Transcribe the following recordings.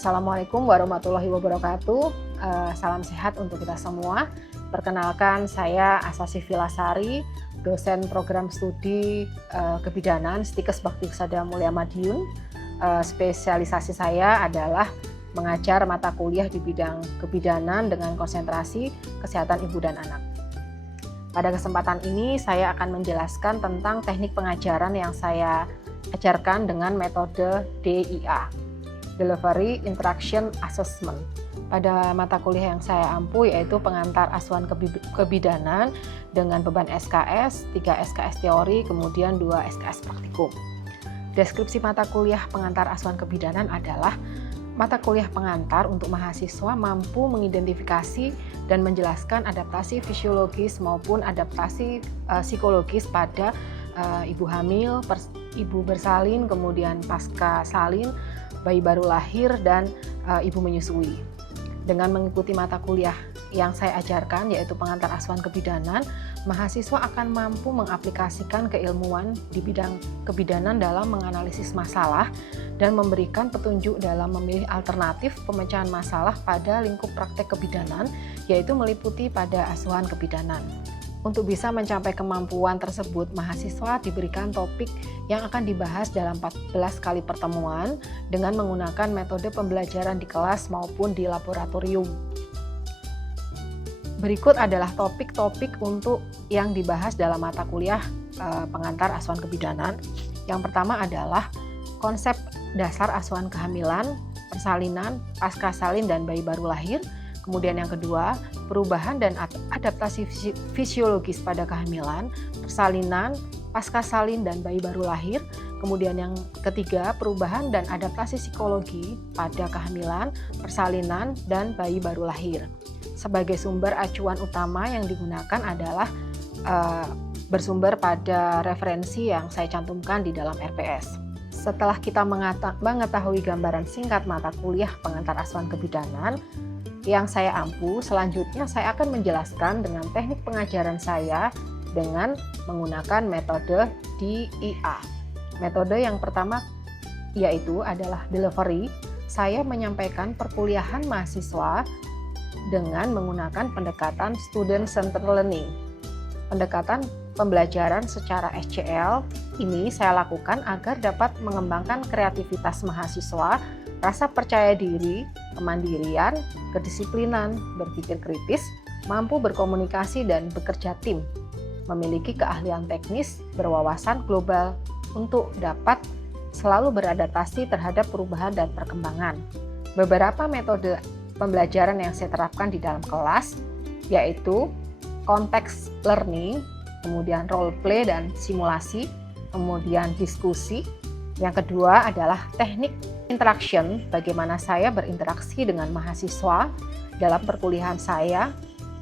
Assalamualaikum warahmatullahi wabarakatuh. Salam sehat untuk kita semua. Perkenalkan, saya Asasi Vilasari, dosen program studi kebidanan Stikes Bakti Ksada Mulia Madiun. Spesialisasi saya adalah mengajar mata kuliah di bidang kebidanan dengan konsentrasi kesehatan ibu dan anak. Pada kesempatan ini saya akan menjelaskan tentang teknik pengajaran yang saya ajarkan dengan metode DIA, Delivery Interaction Assessment. Pada mata kuliah yang saya ampu yaitu pengantar asuhan kebidanan dengan beban SKS, 3 SKS teori, kemudian 2 SKS praktikum. Deskripsi mata kuliah pengantar asuhan kebidanan adalah mata kuliah pengantar untuk mahasiswa mampu mengidentifikasi dan menjelaskan adaptasi fisiologis maupun adaptasi psikologis pada ibu hamil, ibu bersalin, kemudian pasca salin, bayi baru lahir, dan ibu menyusui. Dengan mengikuti mata kuliah yang saya ajarkan yaitu pengantar asuhan kebidanan, mahasiswa akan mampu mengaplikasikan keilmuan di bidang kebidanan dalam menganalisis masalah dan memberikan petunjuk dalam memilih alternatif pemecahan masalah pada lingkup praktek kebidanan, yaitu meliputi pada asuhan kebidanan. Untuk bisa mencapai kemampuan tersebut, mahasiswa diberikan topik yang akan dibahas dalam 14 kali pertemuan dengan menggunakan metode pembelajaran di kelas maupun di laboratorium. Berikut adalah topik-topik untuk yang dibahas dalam mata kuliah pengantar asuhan kebidanan. Yang pertama adalah konsep dasar asuhan kehamilan, persalinan, pasca salin, dan bayi baru lahir. Kemudian yang kedua, perubahan dan adaptasi fisiologis pada kehamilan, persalinan, pasca salin, dan bayi baru lahir. Kemudian yang ketiga, perubahan dan adaptasi psikologi pada kehamilan, persalinan, dan bayi baru lahir. Sebagai sumber acuan utama yang digunakan adalah bersumber pada referensi yang saya cantumkan di dalam RPS. Setelah kita mengetahui gambaran singkat mata kuliah pengantar asuhan kebidanan yang saya ampu, selanjutnya saya akan menjelaskan dengan teknik pengajaran saya dengan menggunakan metode DIA. Metode yang pertama yaitu adalah delivery. Saya menyampaikan perkuliahan mahasiswa dengan menggunakan pendekatan Student Centered Learning. Pendekatan pembelajaran secara SCL ini saya lakukan agar dapat mengembangkan kreativitas mahasiswa, rasa percaya diri, kemandirian, kedisiplinan, berpikir kritis, mampu berkomunikasi dan bekerja tim, memiliki keahlian teknis, berwawasan global untuk dapat selalu beradaptasi terhadap perubahan dan perkembangan. Beberapa metode pembelajaran yang saya terapkan di dalam kelas yaitu context learning, kemudian role play dan simulasi, kemudian diskusi. Yang kedua adalah teknik interaction, bagaimana saya berinteraksi dengan mahasiswa dalam perkuliahan saya.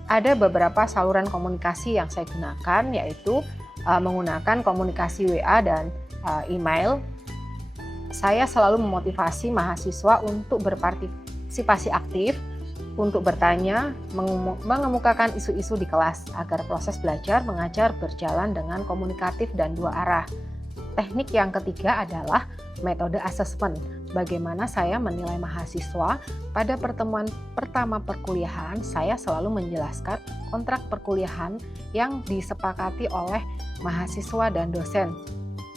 Ada beberapa saluran komunikasi yang saya gunakan, yaitu menggunakan komunikasi WA dan email. Saya selalu memotivasi mahasiswa untuk berpartisipasi aktif, untuk bertanya, mengemukakan isu-isu di kelas agar proses belajar mengajar berjalan dengan komunikatif dan dua arah. Teknik yang ketiga adalah metode assessment. Bagaimana saya menilai mahasiswa? Pada pertemuan pertama perkuliahan, saya selalu menjelaskan kontrak perkuliahan yang disepakati oleh mahasiswa dan dosen.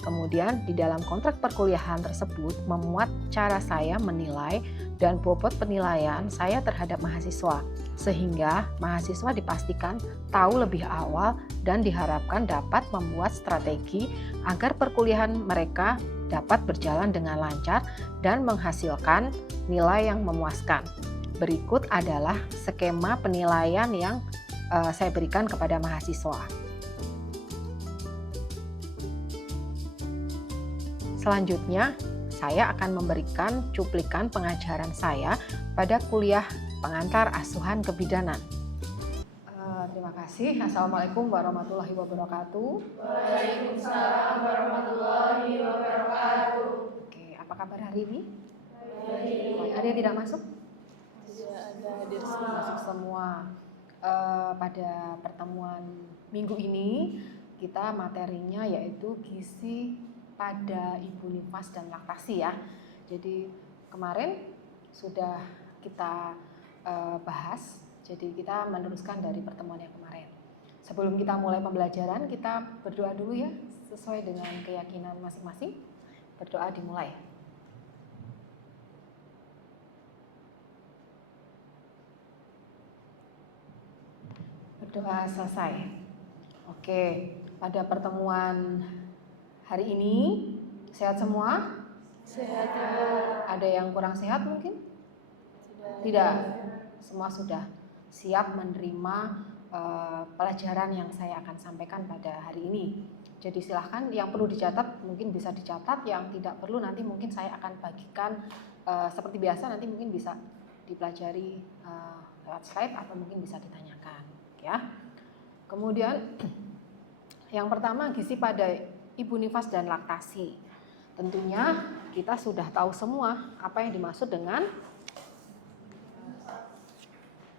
Kemudian di dalam kontrak perkuliahan tersebut memuat cara saya menilai dan bobot penilaian saya terhadap mahasiswa, sehingga mahasiswa dipastikan tahu lebih awal dan diharapkan dapat membuat strategi agar perkuliahan mereka dapat berjalan dengan lancar dan menghasilkan nilai yang memuaskan. Berikut adalah skema penilaian yang saya berikan kepada mahasiswa. Selanjutnya, saya akan memberikan cuplikan pengajaran saya pada kuliah pengantar asuhan kebidanan. Terima kasih. Assalamualaikum warahmatullahi wabarakatuh. Waalaikumsalam warahmatullahi wabarakatuh. Oke, apa kabar hari ini? Baik. Ada yang tidak masuk? Ada hadir Masuk semua. Pada pertemuan minggu ini kita materinya yaitu gizi pada ibu nifas dan laktasi ya. Jadi kemarin sudah kita bahas. Jadi kita meneruskan dari pertemuan yang kemarin. Sebelum kita mulai pembelajaran, kita berdoa dulu ya, sesuai dengan keyakinan masing-masing. Berdoa dimulai. Berdoa selesai. Oke, pada pertemuan hari ini sehat semua? Sehat. Ada yang kurang sehat mungkin? Tidak. Semua sudah siap menerima pelajaran yang saya akan sampaikan pada hari ini. Jadi silahkan yang perlu dicatat mungkin bisa dicatat, yang tidak perlu nanti mungkin saya akan bagikan seperti biasa, nanti mungkin bisa dipelajari lewat slide atau mungkin bisa ditanyakan ya. Kemudian yang pertama gizi pada ibu nifas dan laktasi. Tentunya kita sudah tahu semua apa yang dimaksud dengan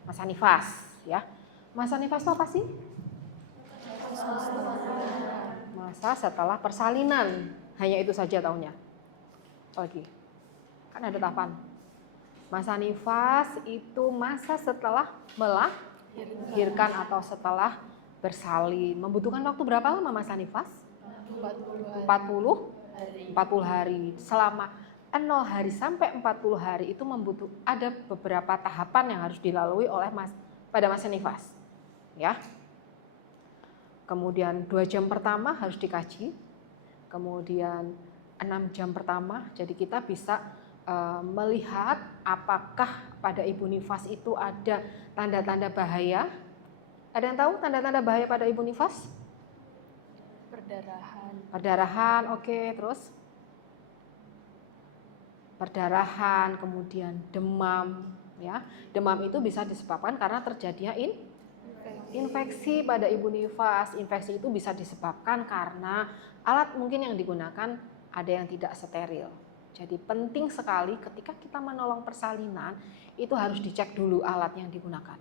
masa nifas ya. Masa nifas itu apa sih? Masa setelah persalinan. Hanya itu saja taunya. Lagi. Kan ada tahapan. Masa nifas itu masa setelah melahirkan atau setelah bersalin. Membutuhkan waktu berapa lama masa nifas? 40 hari. Selama 0 hari sampai 40 hari itu ada beberapa tahapan yang harus dilalui oleh pada masa nifas. Ya. Kemudian 2 jam pertama harus dikaji. Kemudian 6 jam pertama, jadi kita bisa melihat apakah pada ibu nifas itu ada tanda-tanda bahaya. Ada yang tahu tanda-tanda bahaya pada ibu nifas? Perdarahan, oke. Terus perdarahan, kemudian demam, ya. Demam itu bisa disebabkan karena terjadinya infeksi pada ibu nifas. Infeksi itu bisa disebabkan karena alat mungkin yang digunakan ada yang tidak steril. Jadi penting sekali ketika kita menolong persalinan itu harus dicek dulu alat yang digunakan.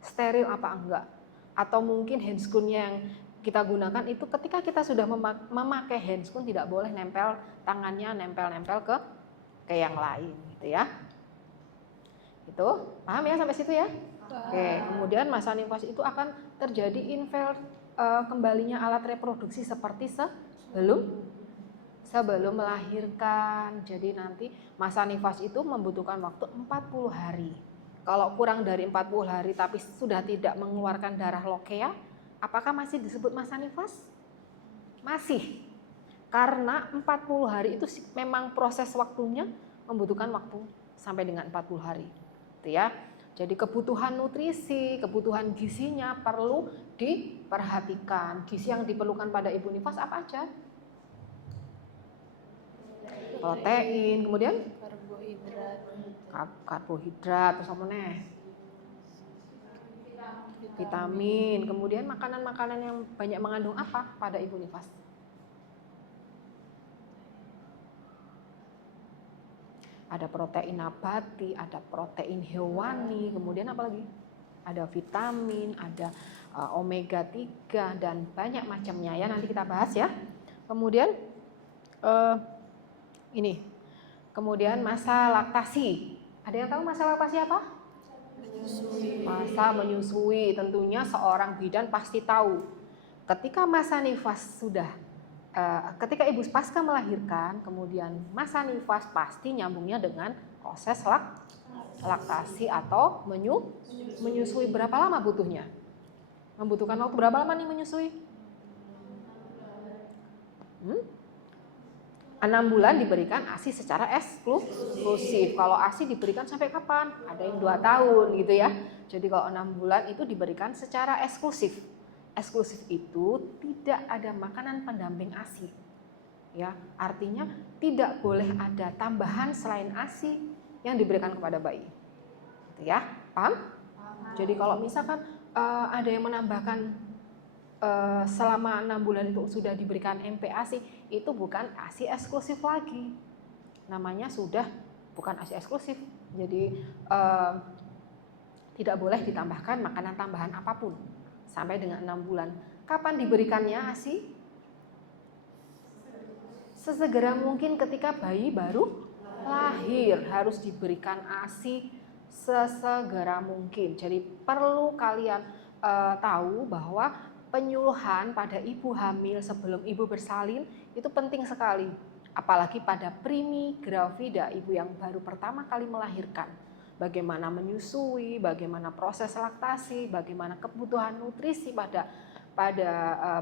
Steril apa enggak? Atau mungkin handscoon yang kita gunakan itu ketika kita sudah memakai handscoon tidak boleh nempel tangannya nempel-nempel ke yang lain gitu ya. Itu paham ya sampai situ ya? Oke, kemudian masa nifas itu akan terjadi kembalinya alat reproduksi seperti sebelum melahirkan. Jadi nanti masa nifas itu membutuhkan waktu 40 hari. Kalau kurang dari 40 hari tapi sudah tidak mengeluarkan darah lokea, apakah masih disebut masa nifas? Masih. Karena 40 hari itu memang proses waktunya membutuhkan waktu sampai dengan 40 hari. Gitu ya. Jadi kebutuhan nutrisi, kebutuhan gizinya perlu diperhatikan. Gizi yang diperlukan pada ibu nifas apa aja? Protein, kemudian karbohidrat, terus apa nih? Vitamin, kemudian makanan-makanan yang banyak mengandung apa pada ibu nifas? Ada protein nabati, ada protein hewani, kemudian apa lagi? Ada vitamin, ada omega 3 dan banyak macamnya ya, nanti kita bahas ya. Kemudian kemudian masa laktasi. Ada yang tahu masa laktasi apa? Masa menyusui. Tentunya seorang bidan pasti tahu. Ketika masa nifas ketika ibu pasca melahirkan, kemudian masa nifas pasti nyambungnya dengan proses laktasi atau menyusui. Berapa lama butuhnya? Membutuhkan waktu berapa lama nih menyusui? 6 bulan diberikan ASI secara eksklusif. Kalau ASI diberikan sampai kapan? Ada yang 2 tahun gitu ya. Jadi kalau 6 bulan itu diberikan secara eksklusif. Eksklusif itu tidak ada makanan pendamping ASI. Ya, artinya tidak boleh ada tambahan selain ASI yang diberikan kepada bayi. Gitu ya. Paham? Jadi kalau misalkan ada yang menambahkan selama 6 bulan itu sudah diberikan MPASI, itu bukan ASI eksklusif lagi. Namanya sudah bukan ASI eksklusif. Jadi tidak boleh ditambahkan makanan tambahan apapun sampai dengan 6 bulan. Kapan diberikannya ASI? Sesegera mungkin ketika bayi baru lahir harus diberikan ASI sesegera mungkin. Jadi perlu kalian tahu bahwa penyuluhan pada ibu hamil sebelum ibu bersalin itu penting sekali. Apalagi pada primi gravida, ibu yang baru pertama kali melahirkan. Bagaimana menyusui, bagaimana proses laktasi, bagaimana kebutuhan nutrisi pada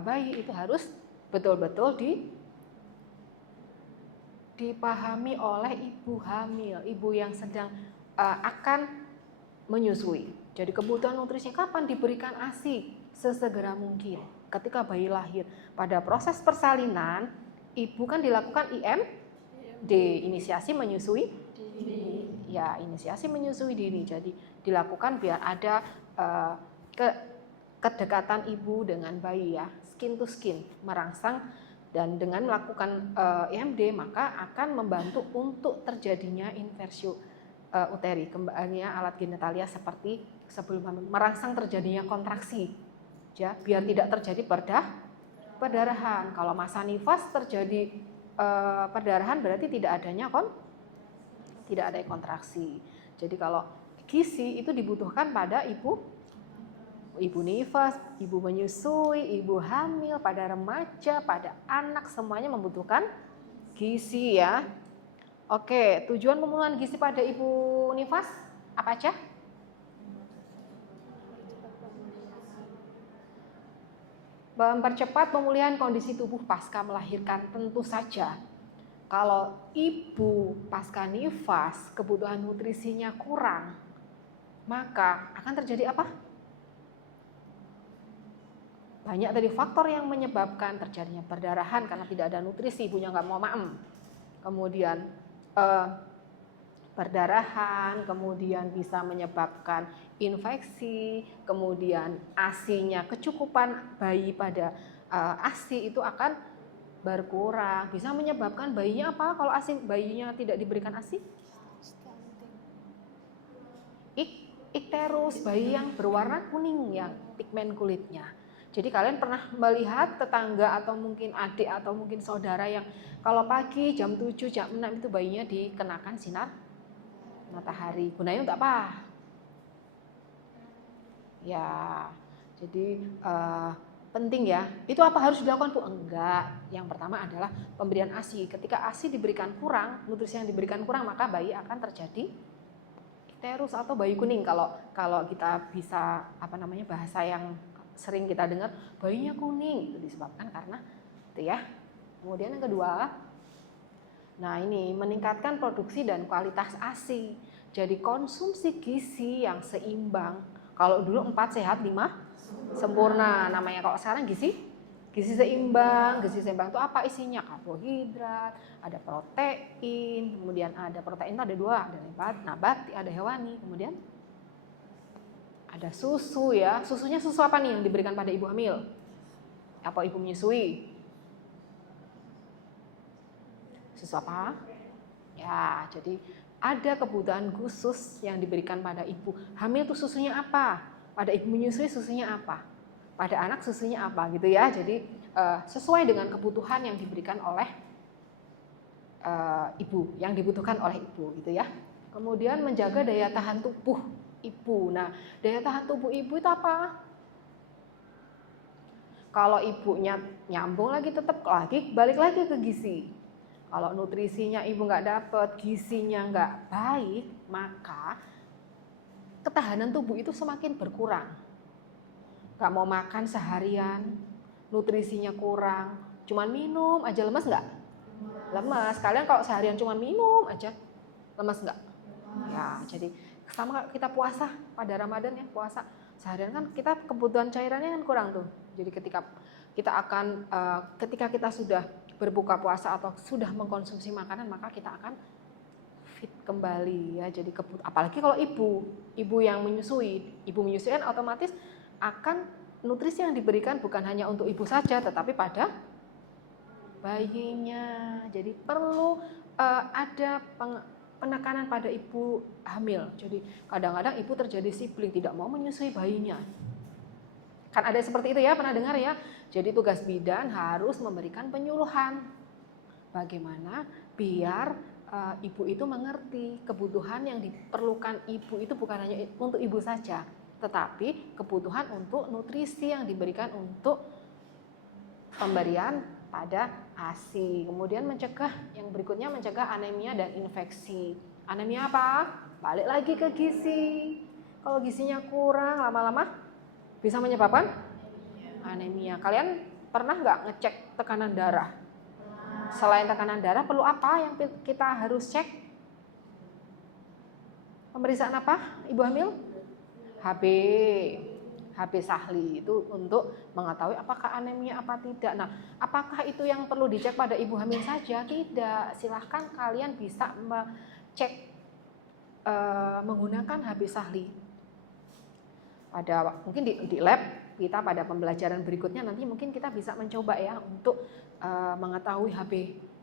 bayi itu harus betul-betul dipahami oleh ibu hamil, ibu yang sedang akan menyusui. Jadi kebutuhan nutrisi kapan diberikan ASI? Sesegera mungkin. Ketika bayi lahir, pada proses persalinan, ibu kan dilakukan IMD, inisiasi menyusui dini. Ya, inisiasi menyusui dini. Jadi dilakukan biar ada kedekatan ibu dengan bayi ya, skin to skin, merangsang, dan dengan melakukan IMD maka akan membantu untuk terjadinya inversio uteri, kembalinya alat genitalia seperti sebelum hamil, merangsang terjadinya kontraksi, ya, biar tidak terjadi perdarahan. Kalau masa nifas terjadi perdarahan berarti tidak ada kontraksi. Jadi kalau gizi itu dibutuhkan pada ibu nifas, ibu menyusui, ibu hamil, pada remaja, pada anak, semuanya membutuhkan gizi ya. Oke, tujuan pemenuhan gizi pada ibu nifas apa aja? Mempercepat pemulihan kondisi tubuh pasca melahirkan tentu saja. Kalau ibu pasca nifas kebutuhan nutrisinya kurang, maka akan terjadi apa? Banyak tadi faktor yang menyebabkan terjadinya perdarahan karena tidak ada nutrisi, ibunya nggak mau maem. Kemudian perdarahan, kemudian bisa menyebabkan infeksi, kemudian ASI-nya, kecukupan bayi pada ASI itu akan berkurang. Bisa menyebabkan bayinya apa kalau bayinya tidak diberikan ASI? Ikterus, bayi yang berwarna kuning yang pigmen kulitnya. Jadi kalian pernah melihat tetangga atau mungkin adik atau mungkin saudara yang kalau pagi jam 7, jam 6 itu bayinya dikenakan sinar matahari. Gunanya untuk apa? Ya, jadi penting ya. Itu apa harus dilakukan, Bu? Enggak. Yang pertama adalah pemberian ASI. Ketika ASI diberikan kurang, nutrisi yang diberikan kurang, maka bayi akan terjadi ikterus atau bayi kuning. Kalau kita bisa bahasa yang sering kita dengar, bayinya kuning, itu disebabkan karena itu ya. Kemudian yang kedua, nah ini meningkatkan produksi dan kualitas ASI. Jadi konsumsi gizi yang seimbang. Kalau dulu 4 sehat 5 sempurna namanya. Kalau sekarang gizi seimbang. Gizi seimbang itu apa isinya? Karbohidrat, ada protein, kemudian ada protein itu ada 2, ada nabati, ada hewani, kemudian ada susu ya. Susunya susu apa nih yang diberikan pada ibu hamil? Apa ibu menyusui? Susu apa? Ya, jadi ada kebutuhan khusus yang diberikan pada ibu hamil itu susunya apa? Pada ibu menyusui susunya apa? Pada anak susunya apa gitu ya. Jadi sesuai dengan kebutuhan yang diberikan oleh ibu, yang dibutuhkan oleh ibu gitu ya. Kemudian menjaga daya tahan tubuh ibu. Nah, daya tahan tubuh ibu itu apa? Kalau ibunya nyambung lagi tetap balik lagi ke gizi. Kalau nutrisinya ibu nggak dapat, gizinya nggak baik, maka ketahanan tubuh itu semakin berkurang. Nggak mau makan seharian, nutrisinya kurang, cuman minum aja lemas nggak? Lemas. Kalian kalau seharian cuman minum aja, lemas nggak? Ya, jadi sama kita puasa pada Ramadan ya, puasa seharian kan kita kebutuhan cairannya kan kurang tuh. Jadi ketika kita sudah berbuka puasa atau sudah mengkonsumsi makanan, maka kita akan fit kembali ya. Jadi apalagi kalau ibu yang menyusui kan otomatis akan nutrisi yang diberikan bukan hanya untuk ibu saja tetapi pada bayinya. Jadi perlu ada penekanan pada ibu hamil. Jadi kadang-kadang ibu terjadi sibling, tidak mau menyusui bayinya. Kan ada seperti itu ya, pernah dengar ya. Jadi tugas bidan harus memberikan penyuluhan. Bagaimana biar ibu itu mengerti kebutuhan yang diperlukan ibu itu bukan hanya untuk ibu saja, tetapi kebutuhan untuk nutrisi yang diberikan untuk pemberian pada ASI. Kemudian mencegah, yang berikutnya mencegah anemia dan infeksi. Anemia apa? Balik lagi ke gizi. Kalau gizinya kurang, lama-lama bisa menyebabkan anemia. Kalian pernah nggak ngecek tekanan darah? Selain tekanan darah, perlu apa yang kita harus cek? Pemeriksaan apa, Ibu hamil? HB Sahli itu untuk mengetahui apakah anemia apa tidak. Nah, apakah itu yang perlu dicek pada ibu hamil saja? Tidak. Silahkan kalian bisa cek menggunakan HB Sahli. Mungkin di lab kita pada pembelajaran berikutnya nanti mungkin kita bisa mencoba ya untuk mengetahui HB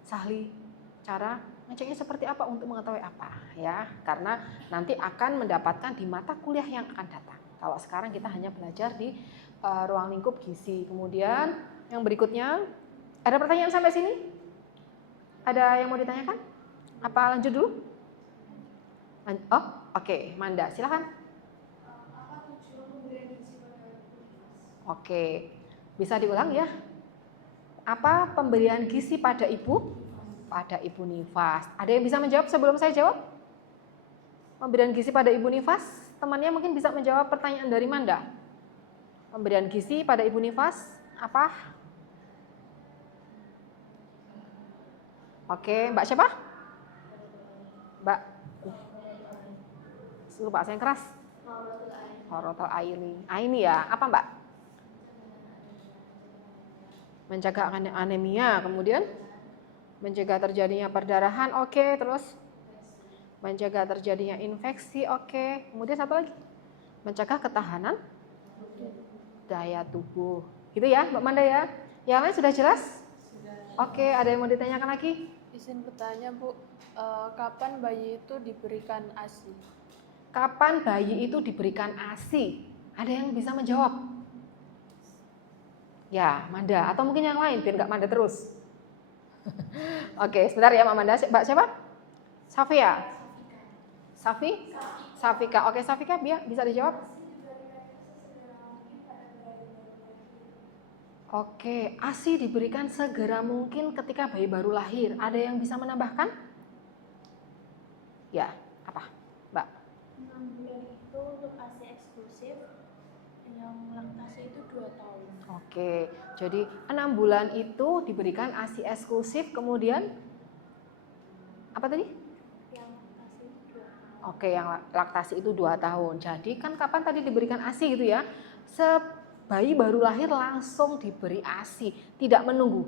Sahli, cara ngeceknya seperti apa untuk mengetahui apa ya, karena nanti akan mendapatkan di mata kuliah yang akan datang. Kalau sekarang kita hanya belajar di ruang lingkup gizi. Kemudian yang berikutnya, ada pertanyaan sampai sini? Ada yang mau ditanyakan? Apa lanjut dulu? Oh, oke. Manda, silakan. Oke, bisa diulang ya? Apa pemberian gizi pada ibu? Pada ibu nifas. Ada yang bisa menjawab sebelum saya jawab? Pemberian gizi pada ibu nifas? Temannya mungkin bisa menjawab pertanyaan dari Manda. Pemberian gizi pada ibu nifas apa? Oke, Mbak siapa? Mbak. Lupa saya keras. Horotal Aini ya. Apa Mbak? Mencegah anemia, kemudian mencegah terjadinya perdarahan, oke, terus mencegah terjadinya infeksi, oke. Kemudian satu lagi, mencegah ketahanan daya tubuh. Gitu ya, Mbak Manda ya. Yang lain sudah jelas? Oke, ada yang mau ditanyakan lagi? Izin bertanya Bu, kapan bayi itu diberikan ASI? Kapan bayi itu diberikan ASI? Ada yang bisa menjawab? Ya, Manda, atau mungkin yang lain biar nggak Manda terus. Oke, sebentar ya Mbak Manda. Mbak siapa? Safia. Safika. Oke, Safika bisa dijawab? Oke, ASI diberikan segera mungkin ketika bayi baru lahir. Ada yang bisa menambahkan? Ya, apa? Mbak? 6 bulan itu untuk ASI eksklusif, yang laktasi itu 2 tahun. Oke, jadi 6 bulan itu diberikan ASI eksklusif, kemudian apa tadi? Yang laktasi itu 2 tahun. Oke, yang laktasi itu 2 tahun. Jadi kan kapan tadi diberikan ASI gitu ya? Bayi baru lahir langsung diberi ASI, tidak menunggu.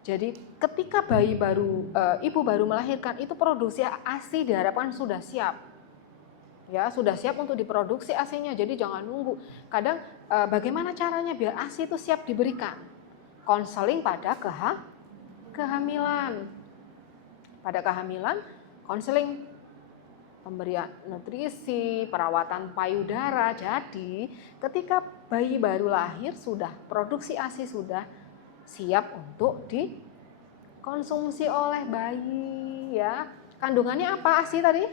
Jadi ketika ibu baru melahirkan itu produksi ASI diharapkan sudah siap. Ya, sudah siap untuk diproduksi ASI-nya. Jadi jangan nunggu. Kadang bagaimana caranya biar ASI itu siap diberikan? Konseling pada kehamilan. Pada kehamilan, konseling pemberian nutrisi, perawatan payudara. Jadi, ketika bayi baru lahir sudah produksi ASI sudah siap untuk dikonsumsi oleh bayi ya. Kandungannya apa ASI tadi?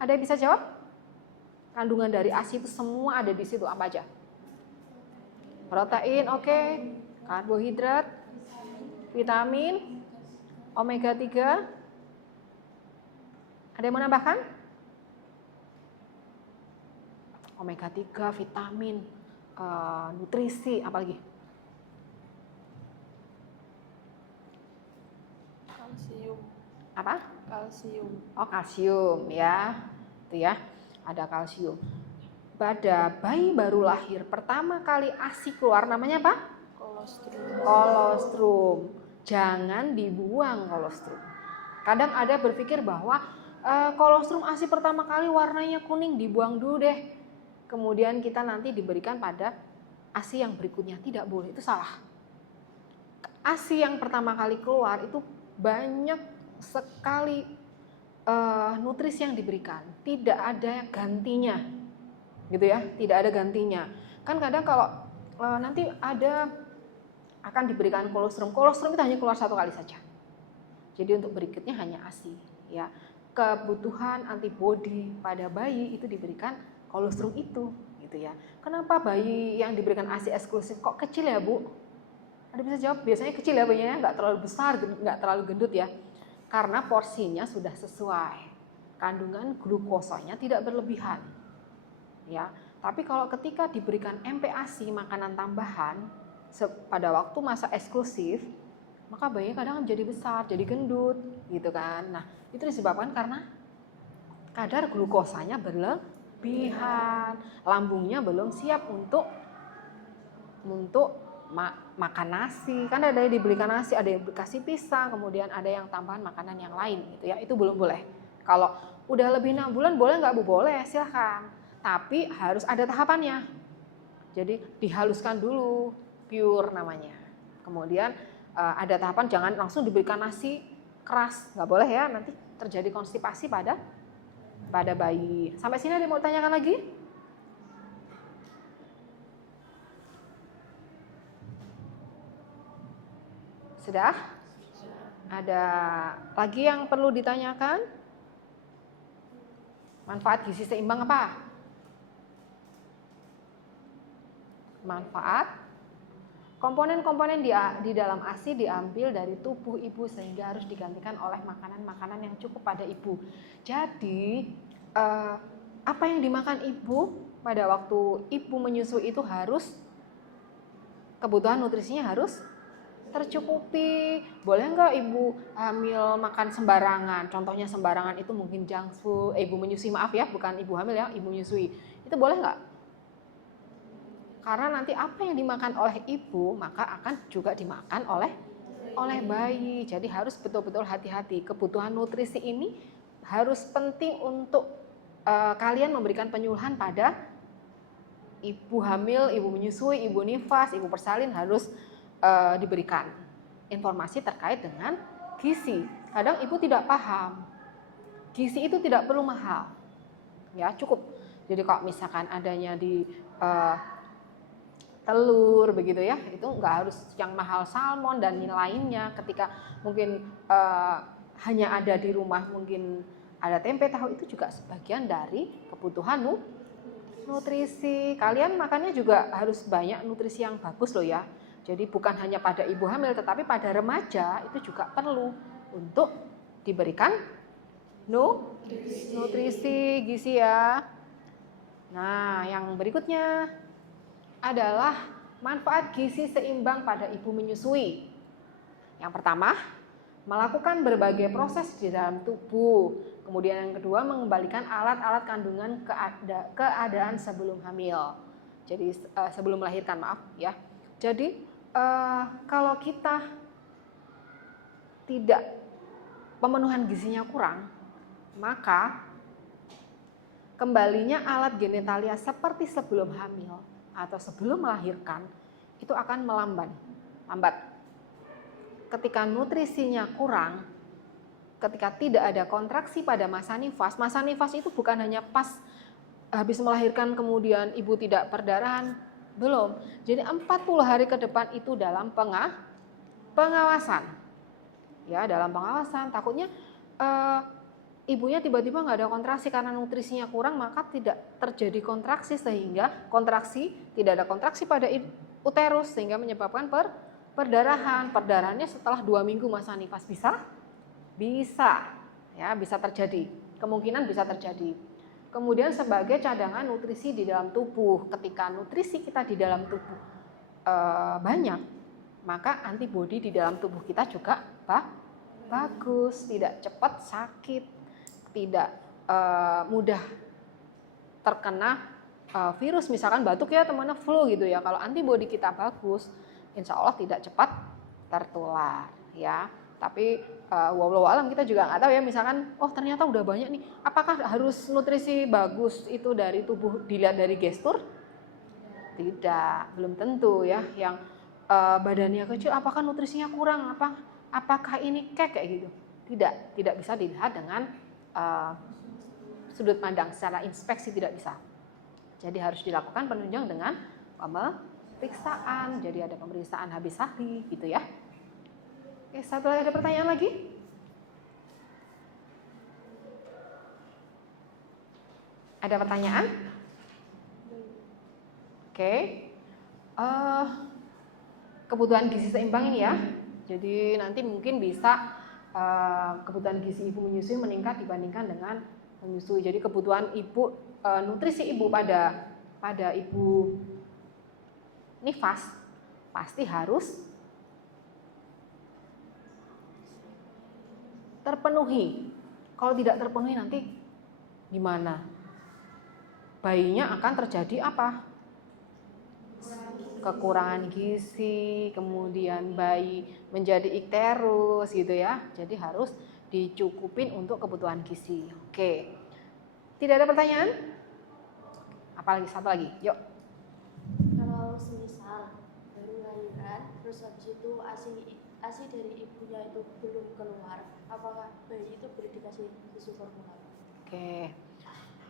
Ada yang bisa jawab? Kandungan dari ASI itu semua ada di situ, apa aja? Protein, oke. Karbohidrat, vitamin, omega 3. Ada yang mau nambahkan? Omega 3, vitamin, nutrisi, apa lagi? Kalsium. Apa? Kalsium. Oh, kalsium ya. Itu ya. Ada kalsium. Pada bayi baru lahir pertama kali ASI keluar namanya apa? Kolostrum. Jangan dibuang kolostrum. Kadang ada berpikir bahwa kolostrum ASI pertama kali warnanya kuning, dibuang dulu deh. Kemudian kita nanti diberikan pada ASI yang berikutnya. Tidak boleh, itu salah. ASI yang pertama kali keluar itu banyak sekali nutrisi yang diberikan, tidak ada gantinya, gitu ya, tidak ada gantinya. Kan kadang kalau nanti akan diberikan kolostrum itu hanya keluar 1 kali saja. Jadi untuk berikutnya hanya ASI ya. Kebutuhan antibodi pada bayi itu diberikan kolostrum itu gitu ya. Kenapa bayi yang diberikan ASI eksklusif kok kecil ya Bu? Ada bisa jawab? Biasanya kecil ya bayinya, nggak terlalu besar, nggak terlalu gendut ya. Karena porsinya sudah sesuai, kandungan glukosanya tidak berlebihan ya. Tapi kalau ketika diberikan MPASI, makanan tambahan pada waktu masa eksklusif, maka bayinya kadang jadi besar, jadi gendut gitu kan. Nah itu disebabkan karena kadar glukosanya berlebihan, lambungnya belum siap untuk makan nasi. Kan ada yang diberikan nasi, ada yang dikasih pisang, kemudian ada yang tambahan makanan yang lain gitu ya. Itu belum boleh. Kalau udah lebih 6 bulan boleh nggak Bu? Boleh, silahkan. Tapi harus ada tahapannya. Jadi dihaluskan dulu, pure namanya. Kemudian ada tahapan, jangan langsung diberikan nasi keras, nggak boleh ya. Nanti terjadi konstipasi pada bayi. Sampai sini ada yang mau tanyakan lagi? Sudah? Ada lagi yang perlu ditanyakan? Manfaat gizi seimbang apa? Manfaat komponen-komponen di dalam ASI diambil dari tubuh ibu sehingga harus digantikan oleh makanan-makanan yang cukup pada ibu. Jadi apa yang dimakan ibu pada waktu ibu menyusui itu harus, kebutuhan nutrisinya harus tercukupi. Boleh nggak ibu hamil makan sembarangan? Contohnya sembarangan itu mungkin junk food. Ibu menyusui, maaf ya, bukan ibu hamil ya, ibu menyusui. Itu boleh nggak? Karena nanti apa yang dimakan oleh ibu maka akan juga dimakan oleh bayi. Jadi harus betul-betul hati-hati. Kebutuhan nutrisi ini harus penting untuk kalian memberikan penyuluhan pada ibu hamil, ibu menyusui, ibu nifas, ibu persalin, harus diberikan informasi terkait dengan gizi. Kadang ibu tidak paham. Gizi itu tidak perlu mahal. Ya, cukup. Jadi kalau misalkan adanya di telur begitu ya, itu nggak harus yang mahal, salmon dan lainnya. Ketika mungkin hanya ada di rumah, mungkin ada tempe tahu, itu juga sebagian dari kebutuhan nutrisi. Kalian makannya juga harus banyak nutrisi yang bagus loh ya. Jadi bukan hanya pada ibu hamil, tetapi pada remaja itu juga perlu untuk diberikan nutrisi gizi ya. Nah, yang berikutnya adalah manfaat gizi seimbang pada ibu menyusui. Yang pertama, melakukan berbagai proses di dalam tubuh. Kemudian yang kedua, mengembalikan alat-alat kandungan keadaan sebelum hamil. Jadi sebelum melahirkan, maaf ya. Jadi kalau kita tidak, pemenuhan gizinya kurang, maka kembalinya alat genitalia seperti sebelum hamil atau sebelum melahirkan itu akan lambat. Ketika nutrisinya kurang, ketika tidak ada kontraksi pada masa nifas itu bukan hanya pas habis melahirkan kemudian ibu tidak perdarahan, belum. Jadi 40 hari ke depan itu dalam pengawasan. Ya, dalam pengawasan. Takutnya ibunya tiba-tiba nggak ada kontraksi karena nutrisinya kurang, maka tidak terjadi kontraksi, sehingga tidak ada kontraksi pada uterus sehingga menyebabkan perdarahan. Perdarahannya setelah 2 minggu masa nifas bisa terjadi, kemungkinan bisa terjadi. Kemudian sebagai cadangan nutrisi di dalam tubuh, ketika nutrisi kita di dalam tubuh banyak, maka antibodi di dalam tubuh kita juga bagus, tidak cepat sakit, tidak mudah terkena virus, misalkan batuk ya teman-teman, flu gitu ya. Kalau antibodi kita bagus, insya Allah tidak cepat tertular ya. Tapi wallahu alam, kita juga nggak tahu ya, misalkan ternyata udah banyak nih, apakah harus nutrisi bagus itu dari tubuh dilihat dari gestur? Tidak, belum tentu ya. Yang badannya kecil apakah nutrisinya kurang, apakah ini kayak gitu? Tidak bisa dilihat dengan sudut pandang, secara inspeksi tidak bisa. Jadi harus dilakukan penunjang dengan pemeriksaan. Jadi ada pemeriksaan habis sahih gitu ya. Oke, satu lagi, ada pertanyaan lagi? Ada pertanyaan? Oke. Kebutuhan gizi seimbang ini ya. Jadi nanti mungkin bisa kebutuhan gizi ibu menyusui meningkat dibandingkan dengan menyusui. Jadi kebutuhan ibu, nutrisi ibu pada ibu nifas pasti harus terpenuhi. Kalau tidak terpenuhi nanti gimana? Bayinya akan terjadi apa? Kekurangan gizi, kemudian bayi menjadi ikterus gitu ya. Jadi harus dicukupin untuk kebutuhan gizi. Oke. Tidak ada pertanyaan? Apalagi satu lagi, yuk. Kalau semisal baru lahiran, terus habis itu ASI dari ibunya itu belum keluar, apakah bayi itu boleh dikasih susu formula? Oke.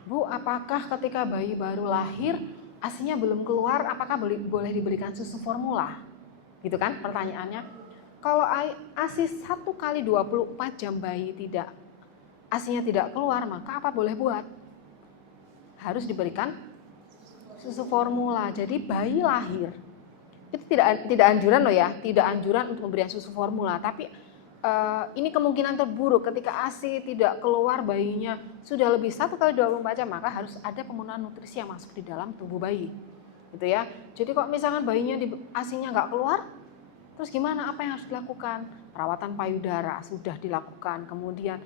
Bu, apakah ketika bayi baru lahir ASI-nya belum keluar, apakah boleh diberikan susu formula? Gitu kan pertanyaannya. Kalau ASI 1 kali 24 jam bayi ASI-nya tidak keluar, maka apa boleh buat? Harus diberikan susu formula. Jadi bayi lahir itu tidak anjuran loh ya, tidak anjuran untuk pemberian susu formula, tapi ini kemungkinan terburuk ketika ASI tidak keluar, bayinya sudah lebih 1 kali 24 jam, maka harus ada pemenuhan nutrisi yang masuk di dalam tubuh bayi, gitu ya. Jadi kalau misalkan bayinya ASI-nya nggak keluar, terus gimana? Apa yang harus dilakukan? Perawatan payudara sudah dilakukan, kemudian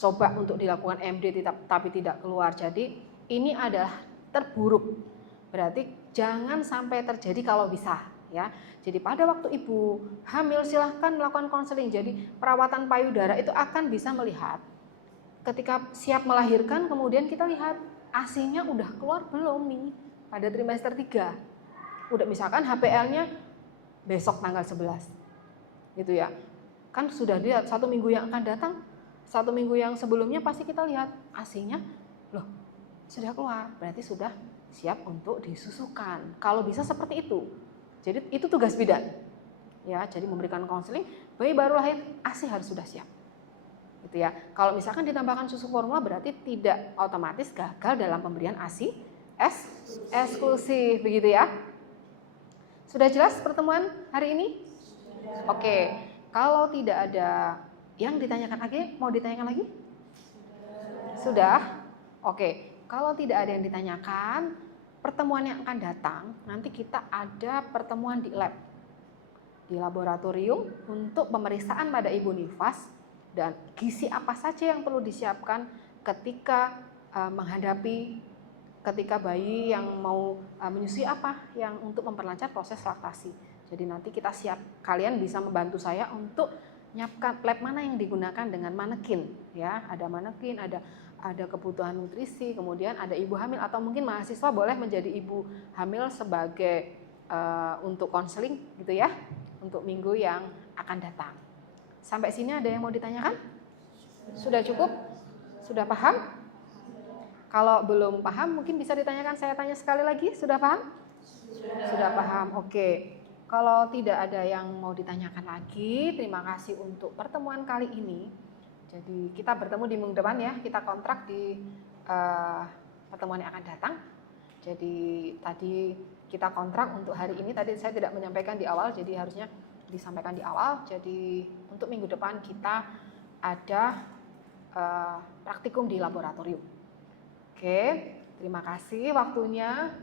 coba untuk dilakukan MD tapi tidak keluar. Jadi ini adalah terburuk. Berarti jangan sampai terjadi kalau bisa, ya. Jadi pada waktu ibu hamil silahkan melakukan konseling. Jadi perawatan payudara itu akan bisa melihat ketika siap melahirkan, kemudian kita lihat ASI-nya udah keluar belum nih pada trimester 3. Udah misalkan HPL-nya besok tanggal 11. Gitu ya. Kan sudah lihat 1 minggu yang akan datang, 1 minggu yang sebelumnya pasti kita lihat ASI-nya loh sudah keluar, berarti sudah siap untuk disusukan. Kalau bisa seperti itu. Jadi itu tugas bidan. Ya, jadi memberikan konseling, bayi baru lahir ASI harus sudah siap. Gitu ya. Kalau misalkan ditambahkan susu formula berarti tidak otomatis gagal dalam pemberian ASI eksklusif, begitu ya. Sudah jelas pertemuan hari ini? Oke. Kalau tidak ada yang ditanyakan lagi, mau ditanyakan lagi? Sudah? Oke. Kalau tidak ada yang ditanyakan, pertemuan yang akan datang, nanti kita ada pertemuan di lab, di laboratorium untuk pemeriksaan pada ibu nifas dan gizi apa saja yang perlu disiapkan ketika menghadapi ketika bayi yang mau menyusui apa yang untuk memperlancar proses laktasi. Jadi nanti kita siap, kalian bisa membantu saya untuk nyiapkan lab mana yang digunakan dengan manekin, ya. Ada manekin, ada kebutuhan nutrisi, kemudian ada ibu hamil atau mungkin mahasiswa boleh menjadi ibu hamil sebagai untuk konseling gitu ya, untuk minggu yang akan datang. Sampai sini ada yang mau ditanyakan? Sudah cukup? Sudah paham? Kalau belum paham mungkin bisa ditanyakan, saya tanya sekali lagi, sudah paham? Sudah paham, oke. Kalau tidak ada yang mau ditanyakan lagi, terima kasih untuk pertemuan kali ini. Jadi kita bertemu di minggu depan ya, kita kontrak di pertemuan yang akan datang. Jadi tadi kita kontrak untuk hari ini, tadi saya tidak menyampaikan di awal, jadi harusnya disampaikan di awal. Jadi untuk minggu depan kita ada praktikum di laboratorium. Oke, terima kasih waktunya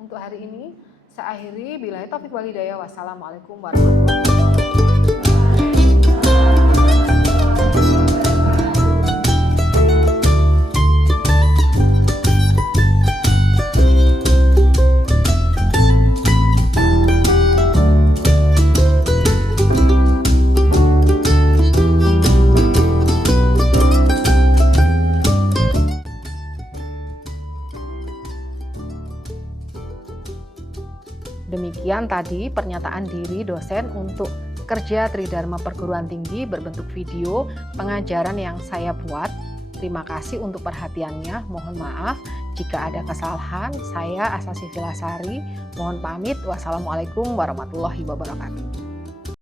untuk hari ini. Saya akhiri, billahi taufiq wal hidayah. Wassalamualaikum warahmatullahi wabarakatuh. Demikian tadi pernyataan diri dosen untuk kerja Tridharma Perguruan Tinggi berbentuk video pengajaran yang saya buat. Terima kasih untuk perhatiannya. Mohon maaf jika ada kesalahan. Saya Asasi Filasari. Mohon pamit. Wassalamualaikum warahmatullahi wabarakatuh.